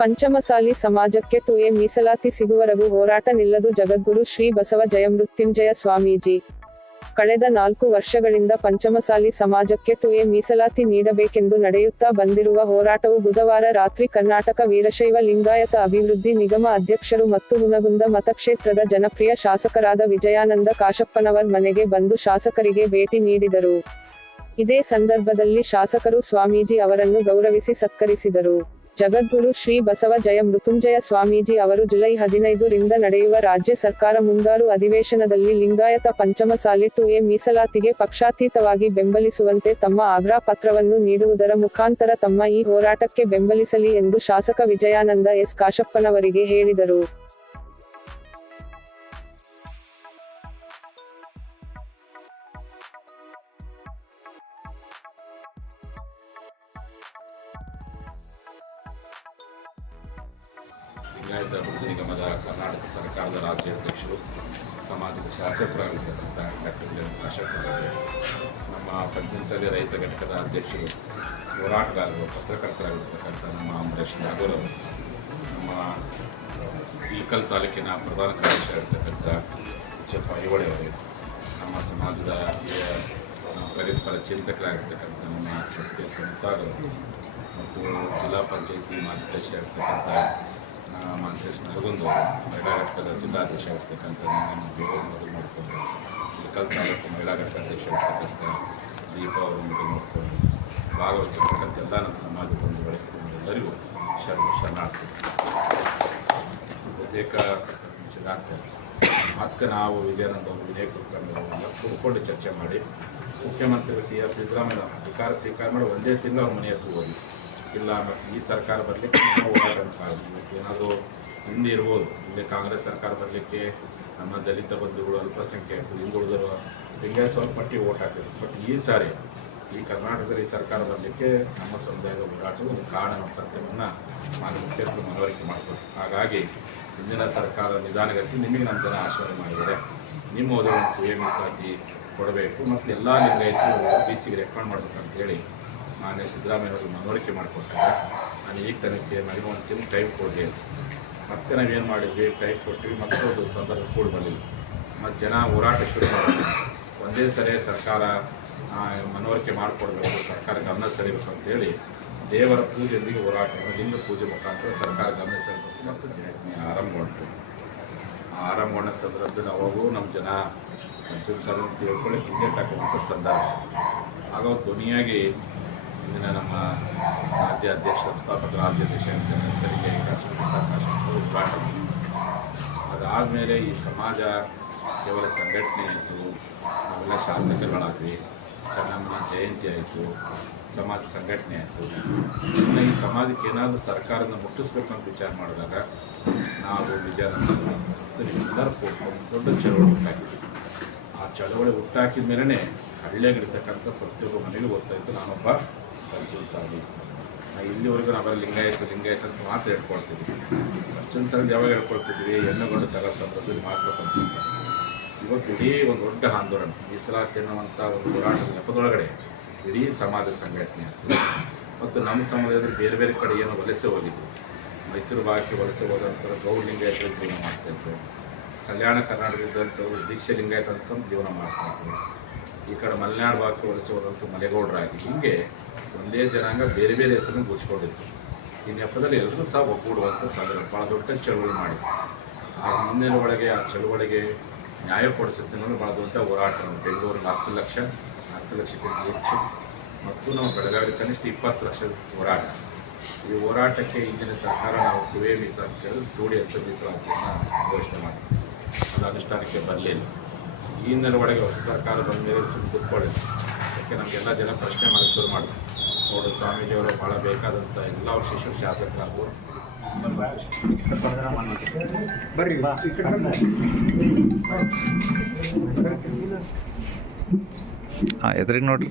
ಪಂಚಮಸಾಲಿ ಸಮಾಜಕ್ಕೆ to A ಮೀಸಲಾತಿ ಸಿಗುವರೆಗೂ ಹೋರಾಟ ನಿಲ್ಲದು ಜಗದ್ಗುರು ಶ್ರೀ ಬಸವ ಜಯಮೃತ್ಯುಂಜಯ ಸ್ವಾಮೀಜಿ. ಕಳೆದ ನಾಲ್ಕು ವರ್ಷಗಳಿಂದ ಪಂಚಮಸಾಲಿ ಸಮಾಜಕ್ಕೆ ಟು ಎ ಮೀಸಲಾತಿ ನೀಡಬೇಕೆಂದು ನಡೆಯುತ್ತಾ ಬಂದಿರುವ ಹೋರಾಟವು ಬುಧವಾರ ರಾತ್ರಿ ಕರ್ನಾಟಕ ವೀರಶೈವ ಲಿಂಗಾಯತ ಅಭಿವೃದ್ಧಿ ನಿಗಮ ಅಧ್ಯಕ್ಷರು ಮತ್ತು ಹುನಗುಂದ ಮತಕ್ಷೇತ್ರದ ಜನಪ್ರಿಯ ಶಾಸಕರಾದ ವಿಜಯಾನಂದ ಕಾಶಪ್ಪನವರ್ ಮನೆಗೆ ಬಂದು ಶಾಸಕರಿಗೆ ಭೇಟಿ ನೀಡಿದರು. ಇದೇ ಸಂದರ್ಭದಲ್ಲಿ ಶಾಸಕರು ಸ್ವಾಮೀಜಿ ಅವರನ್ನು ಗೌರವಿಸಿ ಸತ್ಕರಿಸಿದರು. ಜಗದ್ಗುರು ಶ್ರೀ ಬಸವ ಜಯ ಮೃತ್ಯುಂಜಯ ಸ್ವಾಮೀಜಿ ಅವರು ಜುಲೈ ಹದಿನೈದು ರಿಂದ ನಡೆಯುವ ರಾಜ್ಯ ಸರ್ಕಾರ ಮುಂಗಾರು ಅಧಿವೇಶನದಲ್ಲಿ ಲಿಂಗಾಯತ ಪಂಚಮಸಾಲಿ ಟು ಎ ಮೀಸಲಾತಿಗೆ ಪಕ್ಷಾತೀತವಾಗಿ ಬೆಂಬಲಿಸುವಂತೆ ತಮ್ಮ ಆಗ್ರಹ ಪತ್ರವನ್ನು ನೀಡುವುದರ ಮುಖಾಂತರ ತಮ್ಮ ಈ ಹೋರಾಟಕ್ಕೆ ಬೆಂಬಲಿಸಲಿ ಎಂದು ಶಾಸಕ ವಿಜಯಾನಂದ ಎಸ್ ಕಾಶಪ್ಪನವರಿಗೆ ಹೇಳಿದರು. ಲಿಂಗಾಯತ ಅಭಿವೃದ್ಧಿ ನಿಗಮದ ಕರ್ನಾಟಕ ಸರ್ಕಾರದ ರಾಜ್ಯಾಧ್ಯಕ್ಷರು ಸಮಾಜದ ಶಾಸಕರಾಗಿರ್ತಕ್ಕಂಥ ಡಾಕ್ಟರ್ ಕಾಶಪ್ಪನವರೇ ನಮ್ಮ ಪಂಚಮಸಾಲಿ ರೈತ ಘಟಕದ ಅಧ್ಯಕ್ಷರು, ಹೋರಾಟಗಾರರು, ಪತ್ರಕರ್ತರಾಗಿರ್ತಕ್ಕಂಥ ನಮ್ಮ ಅಂಬರೀಷ್ ನಾಗೂರ್ ಅವರು, ನಮ್ಮ ಇಳಕಲ್ ತಾಲೂಕಿನ ಪ್ರಧಾನ ಕಾರ್ಯದರ್ಶಿ ಆಗಿರ್ತಕ್ಕಂಥ ಚಪ್ಪ ಐಹೊಳೆ ಅವರು, ನಮ್ಮ ಸಮಾಜದ ಪ್ರಗತಿಪರ ಚಿಂತಕರಾಗಿರ್ತಕ್ಕಂಥ ನಮ್ಮ ಎಸ್ ಕೆ ಅವರು, ಮತ್ತು ಜಿಲ್ಲಾ ಪಂಚಾಯತಿ ಮಾಜಿ ಆಗಿರ್ತಕ್ಕಂಥ ಮಾಂತೇಶ್ ನರಗುಂದ ಮಹಿಳಾ ಘಟಕದ ಜಿಲ್ಲಾಧ್ಯಕ್ಷ ಆಗಿರ್ತಕ್ಕಂಥ ನಮ್ಮ ದೇವರು ಮೊದಲು ಮಾಡಿಕೊಂಡು ಇಳಕಲ್ ತಾಲೂಕು ಮಹಿಳಾ ಘಟಕಾಧ್ಯಕ್ಷ ಆಗಿರ್ತಕ್ಕಂಥ ದೀಪ ಅವರು ಮೊದಲು ಭಾಗವಹಿಸಿರ್ತಕ್ಕಂಥ ಎಲ್ಲ ನಮ್ಮ ಸಮಾಜದ ಒಂದು ಎಲ್ಲರಿಗೂ ಶರಣ ಶರಣಾರ್ಥಿ ಬಹುತೇಕ ಶರಣಾರ್ಥಿ ಮತ್ತೆ ನಾವು ವಿಜಯಾನಂದ ಅವರು ವಿಜಯ ಕುಲಕರ್ಣಿ ಅವರೆಲ್ಲ ಕೂತ್ಕೊಂಡು ಚರ್ಚೆ ಮಾಡಿ ಮುಖ್ಯಮಂತ್ರಿ ಸಿ ಆರ್ ಸಿದ್ದರಾಮಯ್ಯ ಅಧಿಕಾರ ಸ್ವೀಕಾರ ಮಾಡಿ ಒಂದೇ ತಿಂಗಳು ಅವ್ರ ಮನೆ ಹತ್ರ ಹೋಗಿ. ಇಲ್ಲ ಈ ಸರ್ಕಾರ ಬರಲಿಕ್ಕೆ ನಾವು ಹೋರಾಟ ಮಾಡ್ತೀವಿ ಏನಾದರೂ ಹಿಂದೆ ಇರ್ಬೋದು. ಹಿಂದೆ ಕಾಂಗ್ರೆಸ್ ಸರ್ಕಾರ ಬರಲಿಕ್ಕೆ ನಮ್ಮ ದಲಿತ ಬಂಧುಗಳು ಅಲ್ಪಸಂಖ್ಯಾತರು ಹಿಂದುಳಿದರು ಹಿಂಗೆ ಸ್ವಲ್ಪ ಮಟ್ಟಿಗೆ ಓಟ್ ಹಾಕಿದ್ರು. ಬಟ್ ಈ ಸಾರಿ ಈ ಕರ್ನಾಟಕದಲ್ಲಿ ಸರ್ಕಾರ ಬರಲಿಕ್ಕೆ ನಮ್ಮ ಸಮುದಾಯದ ಹೋರಾಟವು ಒಂದು ಕಾರಣ ಸತ್ಯವನ್ನು ಮಾನ್ಯ ಮುಖ್ಯಸ್ಥರು ಮನವರಿಕೆ ಮಾಡಬೇಕು ಹಾಗಾಗಿ ಹಿಂದಿನ ಸರ್ಕಾರ ನಿಧಾನಗತಿ ನಿಮಗೆ ನಮ್ಮ ಜನ ಆಶ್ವಾಸನೆ ಮಾಡಿದ್ದಾರೆ ನಿಮ್ಮ ಓದುವಂತೂ ಕೊಡಬೇಕು. ಮತ್ತು ಎಲ್ಲ ಲಿಂಗಾಯತರು ಬಿ ಸಿಗೆ ರೆಕಮೆಂಡ್ ಮಾಡಬೇಕು ಮಾನ್ಯ ಸಿದ್ದರಾಮಯ್ಯವರು ಮನವರಿಕೆ ಮಾಡಿಕೊಟ್ಟೆ ನಾನು ಈಗ ತಾನೇ ಸಿ ಎಂ ಆಗಿ ಒಂದು ತಿಂಗಳು ಟೈಮ್ ಕೊಡಲಿ ಮತ್ತೆ ನಾವೇನು ಮಾಡಿದ್ವಿ? ಟೈಮ್ ಕೊಟ್ಟಿವಿ ಮತ್ತೊಂದು ಸಂದರ್ಭ ಕೂಡ ಬರಲಿಲ್ಲ ಮತ್ತು ಜನ ಹೋರಾಟ ಶುರು ಮಾಡಿದ್ವಿ ಒಂದೇ ಸರಿ ಸರ್ಕಾರ ಮನವರಿಕೆ ಮಾಡಿಕೊಡ್ಬೇಕು. ಸರ್ಕಾರ ಗಮನ ಸೆಳಿಬೇಕು ಅಂತೇಳಿ ದೇವರ ಪೂಜೆಯೊಂದಿಗೆ ಹೋರಾಟ ಲಿಂಗ ಪೂಜೆ ಮುಖಾಂತರ ಸರ್ಕಾರ ಗಮನ ಸೆಳೆಬೇಕು ಮತ್ತು ಆರಂಭಗೊಂಡು ಆರಂಭಗೊಂಡ ಸಂದರ್ಭದಲ್ಲಿ ಅವಾಗೂ ನಮ್ಮ ಜನ ಪಂಚಮ ತಿಳ್ಕೊಳ್ಳಿ, ಹಿಂದೆ ತಕ್ಕಂಥ ಸಂದರ್ಭ. ಆಗ ಅವ್ರು ಧ್ವನಿಯಾಗಿ ಇಂದಿನ ನಮ್ಮ ರಾಜ್ಯ ಅಧ್ಯಕ್ಷ ಸಂಸ್ಥಾಪಕ ರಾಜ್ಯಾಧ್ಯಕ್ಷ ತೆರಿಗೆ ಕಾಶ್ಮೀರ ಉದ್ಘಾಟನೆ ಅದಾದಮೇಲೆ ಈ ಸಮಾಜ ಕೇವಲ ಸಂಘಟನೆ ಆಯಿತು, ನಾವೆಲ್ಲ ಶಾಸಕರುಗಳಾದ್ವಿ ಚೆನ್ನಮ್ಮನ ಜಯಂತಿ ಆಯಿತು, ಸಮಾಜ ಸಂಘಟನೆ ಆಯಿತು. ಇನ್ನು ಈ ಸಮಾಜಕ್ಕೆ ಏನಾದರೂ ಸರ್ಕಾರನ ಮುಟ್ಟಿಸ್ಬೇಕು ಅಂತ ವಿಚಾರ ಮಾಡಿದಾಗ ನಾವು ವಿಚಾರ ದೊಡ್ಡ ಚಳವಳಿ ಹುಟ್ಟಾಕಿದ್ವಿ. ಆ ಚಳವಳಿ ಹುಟ್ಟಾಕಿದ ಮೇಲೇ ಹಳ್ಳಿಯಾಗಿರ್ತಕ್ಕಂಥ ಪ್ರತಿಯೊಬ್ಬ ಮನೇಲಿ ಇತ್ತು. ನಾನೊಬ್ಬ ಪಂಚಮ ಸಾಲಿ ಇಲ್ಲಿವರೆಗೂ ನಾವೆಲ್ಲ ಲಿಂಗಾಯತ ಲಿಂಗಾಯತ ಅಂತ ಮಾತ್ರ ಹೇಳ್ಕೊಳ್ತೀವಿ. ಅರ್ಜುನ್ ಸಾಲಿ ಯಾವಾಗ ಹೇಳ್ಕೊಳ್ತಿದ್ವಿ ಎಣ್ಣೆಗೊಂಡು ತಗೋ ಸಂದರ್ಭದಲ್ಲಿ ಮಾತ್ರ ಅರ್ಜುನ್ ಇವತ್ತು ಇಡೀ ಒಂದು ದೊಡ್ಡ ಆಂದೋಲನ ಮೀಸಲಾತಿ ಅನ್ನುವಂಥ ಒಂದು ಹೋರಾಟದ ನೆಪದೊಳಗಡೆ ಇಡೀ ಸಮಾಜ ಸಂಘಟನೆ ಮತ್ತು ನಮ್ಮ ಸಮಾಜದಲ್ಲಿ ಬೇರೆ ಬೇರೆ ಕಡೆ ಏನು ವಲಸೆ ಹೋಗಿದ್ದು ಮೈಸೂರು ಭಾಗಕ್ಕೆ ವಲಸೆ ಹೋದಂಥವ್ರು ಗೌಡ್ ಲಿಂಗಾಯತ ಜೀವನ ಮಾಡ್ತಾಯಿದ್ರು ಕಲ್ಯಾಣ ಕರ್ನಾಟಕದಂಥವ್ರು ದೀಕ್ಷೆ ಲಿಂಗಾಯತ ಅಂತ ಜೀವನ ಮಾಡ್ತಾಯಿದ್ರು ಈ ಕಡೆ ಮಲೆನಾಡು ಭಾಗಕ್ಕೆ ವಲಸೆ ಹೋದಂಥ ಮಲೆಗೌಡರಾಗಿ ಹಿಂಗೆ ಒಂದೇ ಜನಾಂಗ ಬೇರೆ ಬೇರೆ ಹೆಸರನ್ನು ಗುಚ್ಕೊಂಡಿತ್ತು ಈ ನೆಪದಲ್ಲಿ ಎಲ್ಲರೂ ಸಹ ಒಗ್ಗೂಡುವಂಥ ಸಂದರ್ಭ ಭಾಳ ದೊಡ್ಡ ಚಳುವಳಿ ಮಾಡಿ ಆ ಮುಂದಿನ ಒಳಗೆ ಆ ಚಳುವಳಿಗೆ ನ್ಯಾಯ ಕೊಡಿಸುತ್ತೆ ಭಾಳ ದೊಡ್ಡ ಹೋರಾಟ. ಬೆಂಗಳೂರಿನ ಹತ್ತು ಲಕ್ಷ ಹತ್ತು ಲಕ್ಷಕ್ಕಿಂತ ಹೆಚ್ಚು ಮತ್ತು ನಾವು ಬೆಳಗಾವಿ ಕನಿಷ್ಠ ಇಪ್ಪತ್ತು ಲಕ್ಷದ ಹೋರಾಟ. ಈ ಹೋರಾಟಕ್ಕೆ ಇಂದಿನ ಸರ್ಕಾರ ನಾವು ಕುವೆ ಮೀಸಲಾತಿ ಕೇಳಿದ್ರೆ ಜೋಡಿ ಹತ್ತು ಮೀಸಲಾತಿಯನ್ನು ಘೋಷಣೆ ಮಾಡಿ ಅದು ಅನುಷ್ಠಾನಕ್ಕೆ ಬರಲಿಲ್ಲ. ಹಿನ್ನೆಲೆ ಒಳಗೆ ಹೊಸ ಸರ್ಕಾರ ಬಂದ ಮೇಲೆ ಯಾಕೆ ಯಾಕೆ ನಮಗೆಲ್ಲ ಜನ ಪ್ರಶ್ನೆ ಮಾಡಿ ಶುರು ಮಾಡ್ತಾರೆ ನೋಡು ಸ್ವಾಮೀಜಿಯವರು ಭಾಳ ಬೇಕಾದಂಥ ಎಲ್ಲ ಶಿಶು ಶಾಸಕರಾಗುವ ಹಾಂ, ಎದ್ರಿಗೆ ನೋಡ್ರಿ.